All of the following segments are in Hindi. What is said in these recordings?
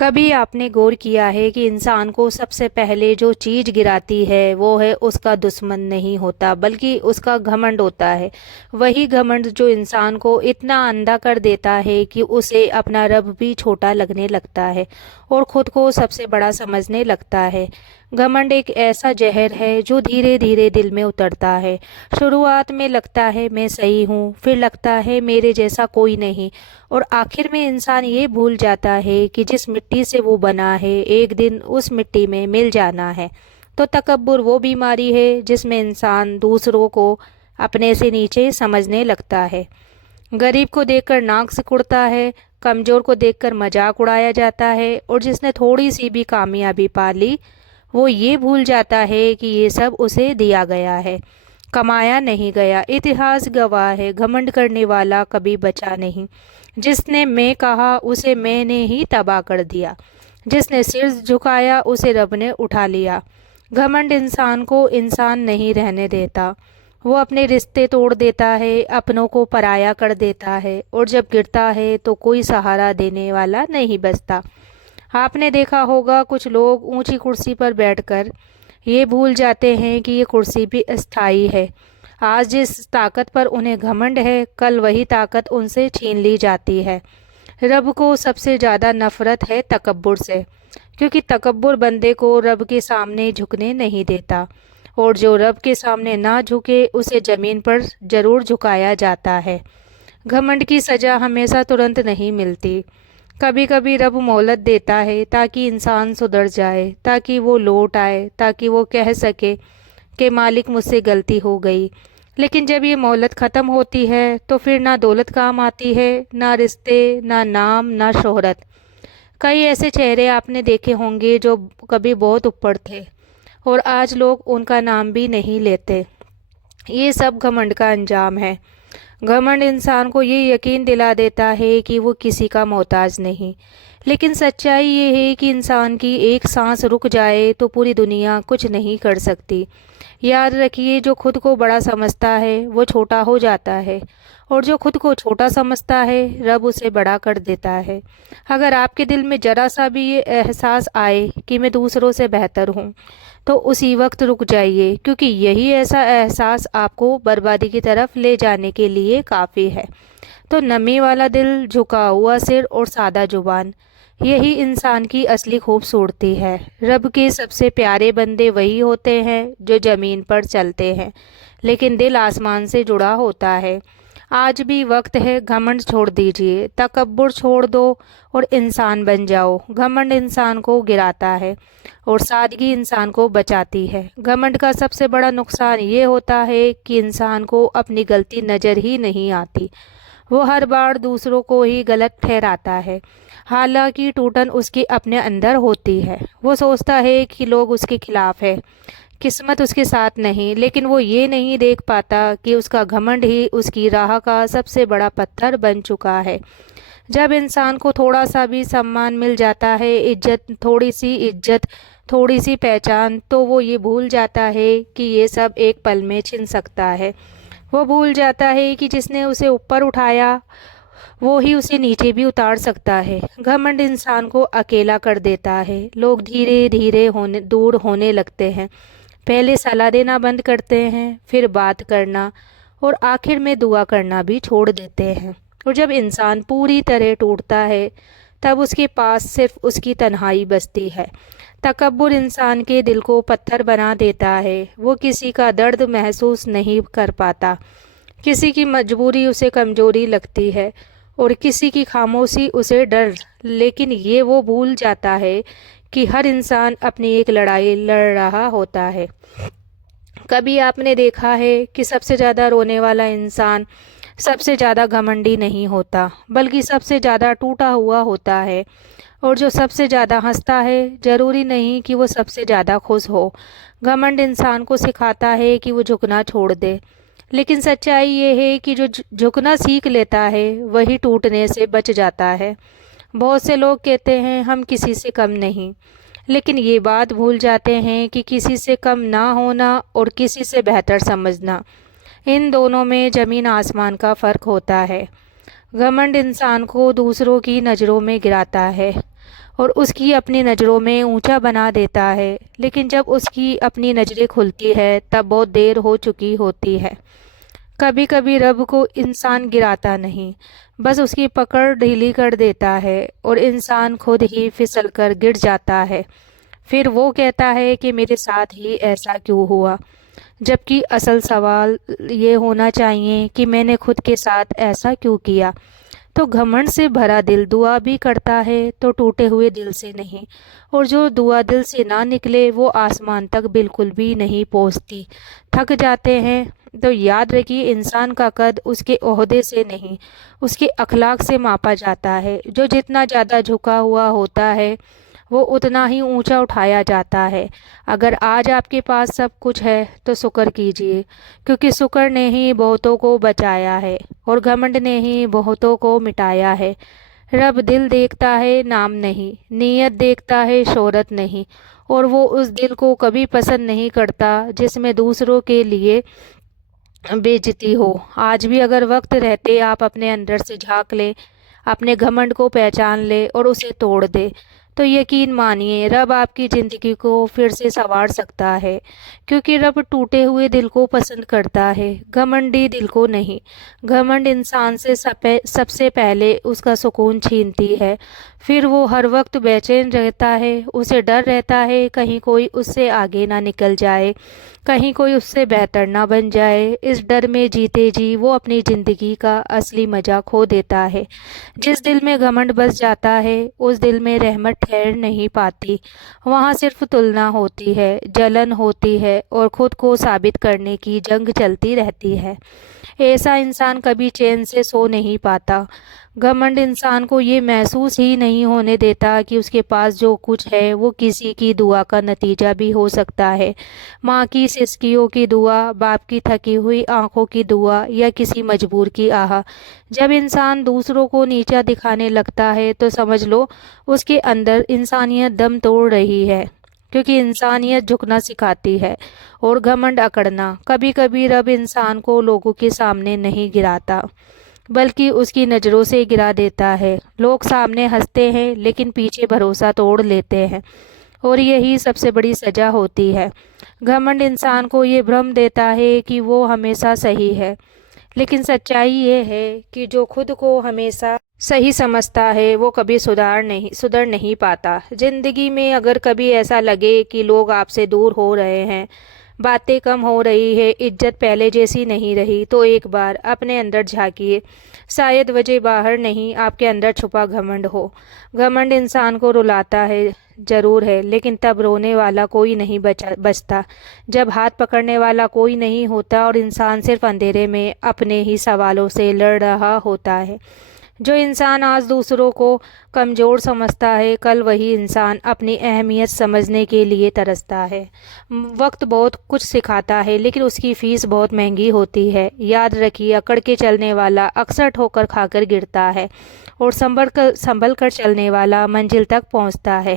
कभी आपने गौर किया है कि इंसान को सबसे पहले जो चीज गिराती है वो है उसका दुश्मन नहीं होता बल्कि उसका घमंड होता है। वही घमंड जो इंसान को इतना अंधा कर देता है कि उसे अपना रब भी छोटा लगने लगता है और खुद को सबसे बड़ा समझने लगता है। घमंड एक ऐसा जहर है जो धीरे धीरे दिल में उतरता है। शुरुआत में लगता है मैं सही हूँ, फिर लगता है मेरे जैसा कोई नहीं, और आखिर में इंसान ये भूल जाता है कि जिस मिट्टी से वो बना है एक दिन उस मिट्टी में मिल जाना है। तो तकब्बुर वो बीमारी है जिसमें इंसान दूसरों को अपने से नीचे समझने लगता है। गरीब को देखकर नाक सिकुड़ता है, कमजोर को देखकर मजाक उड़ाया जाता है, और जिसने थोड़ी सी भी कामयाबी पा ली वो ये भूल जाता है कि ये सब उसे दिया गया है, कमाया नहीं गया। इतिहास गवाह है, घमंड करने वाला कभी बचा नहीं। जिसने मैं कहा उसे मैंने ही तबाह कर दिया, जिसने सिर झुकाया उसे रब ने उठा लिया। घमंड इंसान को इंसान नहीं रहने देता। वो अपने रिश्ते तोड़ देता है, अपनों को पराया कर देता है, और जब गिरता है तो कोई सहारा देने वाला नहीं बचता। आपने देखा होगा कुछ लोग ऊंची कुर्सी पर बैठकर ये भूल जाते हैं कि ये कुर्सी भी अस्थाई है। आज जिस ताकत पर उन्हें घमंड है कल वही ताकत उनसे छीन ली जाती है। रब को सबसे ज़्यादा नफरत है तकब्बुर से, क्योंकि तकब्बुर बंदे को रब के सामने झुकने नहीं देता, और जो रब के सामने ना झुके उसे ज़मीन पर जरूर झुकाया जाता है। घमंड की सज़ा हमेशा तुरंत नहीं मिलती। कभी कभी रब मोहलत देता है ताकि इंसान सुधर जाए, ताकि वो लौट आए, ताकि वो कह सके कि मालिक मुझसे गलती हो गई। लेकिन जब ये मोहलत ख़त्म होती है तो फिर ना दौलत काम आती है, ना रिश्ते, ना नाम, ना शोहरत। कई ऐसे चेहरे आपने देखे होंगे जो कभी बहुत ऊपर थे और आज लोग उनका नाम भी नहीं लेते। ये सब घमंड का अंजाम है। घमंड इंसान को ये यकीन दिला देता है कि वो किसी का मोहताज नहीं, लेकिन सच्चाई ये है कि इंसान की एक सांस रुक जाए तो पूरी दुनिया कुछ नहीं कर सकती। याद रखिए, जो खुद को बड़ा समझता है वो छोटा हो जाता है, और जो खुद को छोटा समझता है रब उसे बड़ा कर देता है। अगर आपके दिल में जरा सा भी ये एहसास आए कि मैं दूसरों से बेहतर हूँ, तो उसी वक्त रुक जाइए, क्योंकि यही ऐसा एहसास आपको बर्बादी की तरफ ले जाने के लिए काफ़ी है। तो नमी वाला दिल, झुका हुआ सिर और सादा जुबान, यही इंसान की असली खूबसूरती है। रब के सबसे प्यारे बंदे वही होते हैं जो ज़मीन पर चलते हैं लेकिन दिल आसमान से जुड़ा होता है। आज भी वक्त है, घमंड छोड़ दीजिए, तकब्बुर छोड़ दो और इंसान बन जाओ। घमंड इंसान को गिराता है और सादगी इंसान को बचाती है। घमंड का सबसे बड़ा नुकसान ये होता है कि इंसान को अपनी गलती नज़र ही नहीं आती। वो हर बार दूसरों को ही गलत ठहराता है, हालांकि टूटन उसके अपने अंदर होती है। वो सोचता है कि लोग उसके खिलाफ है, किस्मत उसके साथ नहीं, लेकिन वो ये नहीं देख पाता कि उसका घमंड ही उसकी राह का सबसे बड़ा पत्थर बन चुका है। जब इंसान को थोड़ा सा भी सम्मान मिल जाता है, इज्जत, थोड़ी सी पहचान, तो वो ये भूल जाता है कि ये सब एक पल में छिन सकता है। वो भूल जाता है कि जिसने उसे ऊपर उठाया वो ही उसे नीचे भी उतार सकता है। घमंड इंसान को अकेला कर देता है। लोग धीरे धीरे दूर होने लगते हैं। पहले सलाह देना बंद करते हैं, फिर बात करना, और आखिर में दुआ करना भी छोड़ देते हैं। और जब इंसान पूरी तरह टूटता है तब उसके पास सिर्फ उसकी तन्हाई बचती है। तकब्बुर इंसान के दिल को पत्थर बना देता है। वो किसी का दर्द महसूस नहीं कर पाता, किसी की मजबूरी उसे कमजोरी लगती है, और किसी की खामोशी उसे डर। लेकिन ये वो भूल जाता है कि हर इंसान अपनी एक लड़ाई लड़ रहा होता है। कभी आपने देखा है कि सबसे ज़्यादा रोने वाला इंसान सबसे ज़्यादा घमंडी नहीं होता, बल्कि सबसे ज़्यादा टूटा हुआ होता है। और जो सबसे ज़्यादा हंसता है ज़रूरी नहीं कि वो सबसे ज़्यादा खुश हो। घमंड इंसान को सिखाता है कि वो झुकना छोड़ दे, लेकिन सच्चाई ये है कि जो झुकना सीख लेता है वही टूटने से बच जाता है। बहुत से लोग कहते हैं हम किसी से कम नहीं, लेकिन ये बात भूल जाते हैं कि किसी से कम ना होना और किसी से बेहतर समझना, इन दोनों में ज़मीन आसमान का फ़र्क होता है। घमंड इंसान को दूसरों की नज़रों में गिराता है और उसकी अपनी नज़रों में ऊंचा बना देता है। लेकिन जब उसकी अपनी नज़रें खुलती है तब बहुत देर हो चुकी होती है। कभी कभी रब को इंसान गिराता नहीं, बस उसकी पकड़ ढीली कर देता है और इंसान खुद ही फिसल कर गिर जाता है। फिर वो कहता है कि मेरे साथ ही ऐसा क्यों हुआ, जबकि असल सवाल ये होना चाहिए कि मैंने खुद के साथ ऐसा क्यों किया। तो घमंड से भरा दिल दुआ भी करता है तो टूटे हुए दिल से नहीं, और जो दुआ दिल से ना निकले वो आसमान तक बिल्कुल भी नहीं पहुंचती। थक जाते हैं तो याद रखिए, इंसान का कद उसके ओहदे से नहीं, उसके अखलाक से मापा जाता है। जो जितना ज़्यादा झुका हुआ होता है वो उतना ही ऊंचा उठाया जाता है। अगर आज आपके पास सब कुछ है तो शुक्र कीजिए, क्योंकि शुक्र ने ही बहुतों को बचाया है और घमंड ने ही बहुतों को मिटाया है। रब दिल देखता है, नाम नहीं, नीयत देखता है, शोहरत नहीं। और वो उस दिल को कभी पसंद नहीं करता जिसमें दूसरों के लिए बेइज्जती हो। आज भी अगर वक्त रहते आप अपने अंदर से झांक लें, अपने घमंड को पहचान ले और उसे तोड़ दे, तो यकीन मानिए रब आपकी ज़िंदगी को फिर से संवार सकता है। क्योंकि रब टूटे हुए दिल को पसंद करता है, घमंडी दिल को नहीं। घमंड इंसान से सबसे पहले उसका सुकून छीनती है। फिर वो हर वक्त बेचैन रहता है, उसे डर रहता है कहीं कोई उससे आगे ना निकल जाए, कहीं कोई उससे बेहतर ना बन जाए। इस डर में जीते जी वो अपनी ज़िंदगी का असली मज़ा खो देता है। जिस दिल में घमंड बस जाता है उस दिल में रहमत ठहर नहीं पाती। वहाँ सिर्फ तुलना होती है, जलन होती है और खुद को साबित करने की जंग चलती रहती है। ऐसा इंसान कभी चैन से सो नहीं पाता। घमंड इंसान को ये महसूस ही नहीं होने देता कि उसके पास जो कुछ है वो किसी की दुआ का नतीजा भी हो सकता है। माँ की सिसकियों की दुआ, बाप की थकी हुई आंखों की दुआ या किसी मजबूर की आह। जब इंसान दूसरों को नीचा दिखाने लगता है तो समझ लो उसके अंदर इंसानियत दम तोड़ रही है, क्योंकि इंसानियत झुकना सिखाती है और घमंड अकड़ना। कभी कभी रब इंसान को लोगों के सामने नहीं गिराता, बल्कि उसकी नज़रों से गिरा देता है। लोग सामने हंसते हैं लेकिन पीछे भरोसा तोड़ लेते हैं, और यही सबसे बड़ी सज़ा होती है। घमंड इंसान को ये भ्रम देता है कि वो हमेशा सही है, लेकिन सच्चाई ये है कि जो खुद को हमेशा सही समझता है वो कभी सुधर नहीं पाता। जिंदगी में अगर कभी ऐसा लगे कि लोग आपसे दूर हो रहे हैं, बातें कम हो रही है, इज्जत पहले जैसी नहीं रही, तो एक बार अपने अंदर झांकिए। शायद वजह बाहर नहीं, आपके अंदर छुपा घमंड हो। घमंड इंसान को रुलाता है जरूर है, लेकिन तब रोने वाला कोई नहीं बचता जब हाथ पकड़ने वाला कोई नहीं होता और इंसान सिर्फ अंधेरे में अपने ही सवालों से लड़ रहा होता है। जो इंसान आज दूसरों को कमज़ोर समझता है, कल वही इंसान अपनी अहमियत समझने के लिए तरसता है। वक्त बहुत कुछ सिखाता है, लेकिन उसकी फ़ीस बहुत महंगी होती है। याद रखिए, अकड़ के चलने वाला अक्सर ठोकर खाकर गिरता है, और संभल कर चलने वाला मंजिल तक पहुंचता है।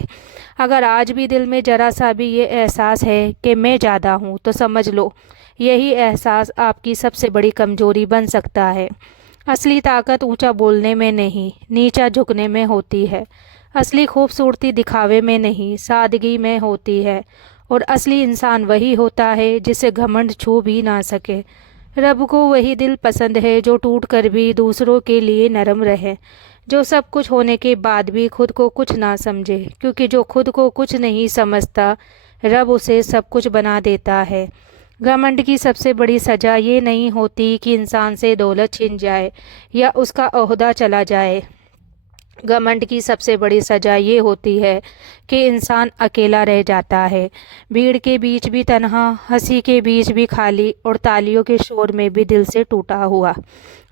अगर आज भी दिल में ज़रा सा भी ये एहसास है कि मैं ज़्यादा हूँ, तो समझ लो यही एहसास आपकी सबसे बड़ी कमज़ोरी बन सकता है। असली ताकत ऊंचा बोलने में नहीं, नीचा झुकने में होती है। असली खूबसूरती दिखावे में नहीं, सादगी में होती है। और असली इंसान वही होता है जिसे घमंड छू भी ना सके। रब को वही दिल पसंद है जो टूट कर भी दूसरों के लिए नरम रहे, जो सब कुछ होने के बाद भी खुद को कुछ ना समझे, क्योंकि जो खुद को कुछ नहीं समझता रब उसे सब कुछ बना देता है। घमंड की सबसे बड़ी सज़ा ये नहीं होती कि इंसान से दौलत छिन जाए या उसका ओहदा चला जाए। घमंड की सबसे बड़ी सज़ा ये होती है कि इंसान अकेला रह जाता है, भीड़ के बीच भी तन्हा, हंसी के बीच भी खाली, और तालियों के शोर में भी दिल से टूटा हुआ।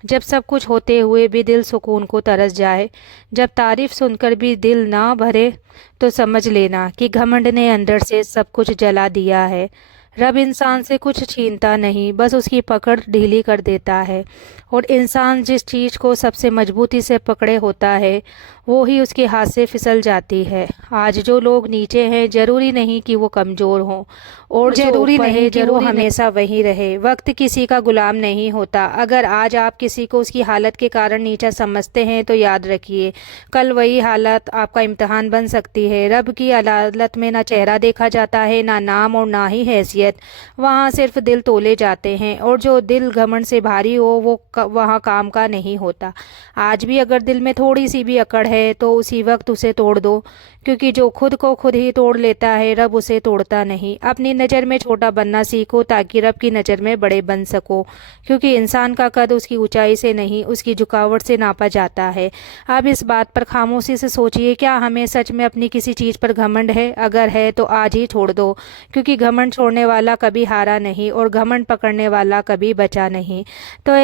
जब सब कुछ होते हुए भी दिल सुकून को तरस जाए, जब तारीफ सुनकर भी दिल ना भरे, तो समझ लेना कि घमंड ने अंदर से सब कुछ जला दिया है। रब इंसान से कुछ छीनता नहीं, बस उसकी पकड़ ढीली कर देता है और इंसान जिस चीज़ को सबसे मजबूती से पकड़े होता है वो ही उसके हाथ से फिसल जाती है। आज जो लोग नीचे हैं ज़रूरी नहीं कि वो कमज़ोर हों, और ज़रूरी नहीं कि वो हमेशा वहीं रहे। वक्त किसी का गुलाम नहीं होता। अगर आज आप किसी को उसकी हालत के कारण नीचा समझते हैं तो याद रखिए कल वही हालत आपका इम्तहान बन सकती है। रब की अदालत में ना चेहरा देखा जाता है, ना नाम और ना ही हैसियत। वहाँ सिर्फ दिल तोले जाते हैं, और जो दिल घमंड से भारी हो वो वहाँ काम का नहीं होता। आज भी अगर दिल में थोड़ी सी भी अकड़ है तो उसी वक्त उसे तोड़ दो, क्योंकि जो खुद को खुद ही तोड़ लेता है रब उसे तोड़ता नहीं। अपनी नज़र में छोटा बनना सीखो ताकि रब की नज़र में बड़े बन सको, क्योंकि इंसान का कद उसकी ऊंचाई से नहीं उसकी झुकावट से नापा जाता है। अब इस बात पर खामोशी से सोचिए, क्या हमें सच में अपनी किसी चीज़ पर घमंड है? अगर है तो आज ही छोड़ दो, क्योंकि घमंड छोड़ने वाला कभी हारा नहीं और घमंड पकड़ने वाला कभी बचा नहीं। तो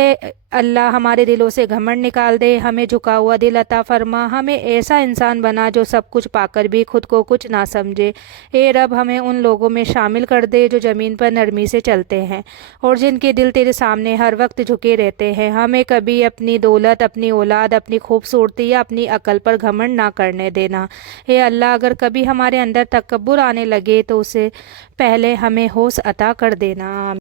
अल्लाह हमारे दिलों से घमंड निकाल दे, हमें झुका हुआ दिल अता फरमा, हमें ऐसा इंसान बना जो सब कुछ पाकर भी खुद को कुछ ना समझे। ए रब, हमें उन लोगों में शामिल कर दे जो ज़मीन पर नरमी से चलते हैं और जिनके दिल तेरे सामने हर वक्त झुके रहते हैं। हमें कभी अपनी दौलत, अपनी औलाद, अपनी खूबसूरती या अपनी अकल पर घमंड ना करने देना। ए अल्लाह, अगर कभी हमारे अंदर तकब्बुर आने लगे तो उसे पहले हमें होश अता कर देना।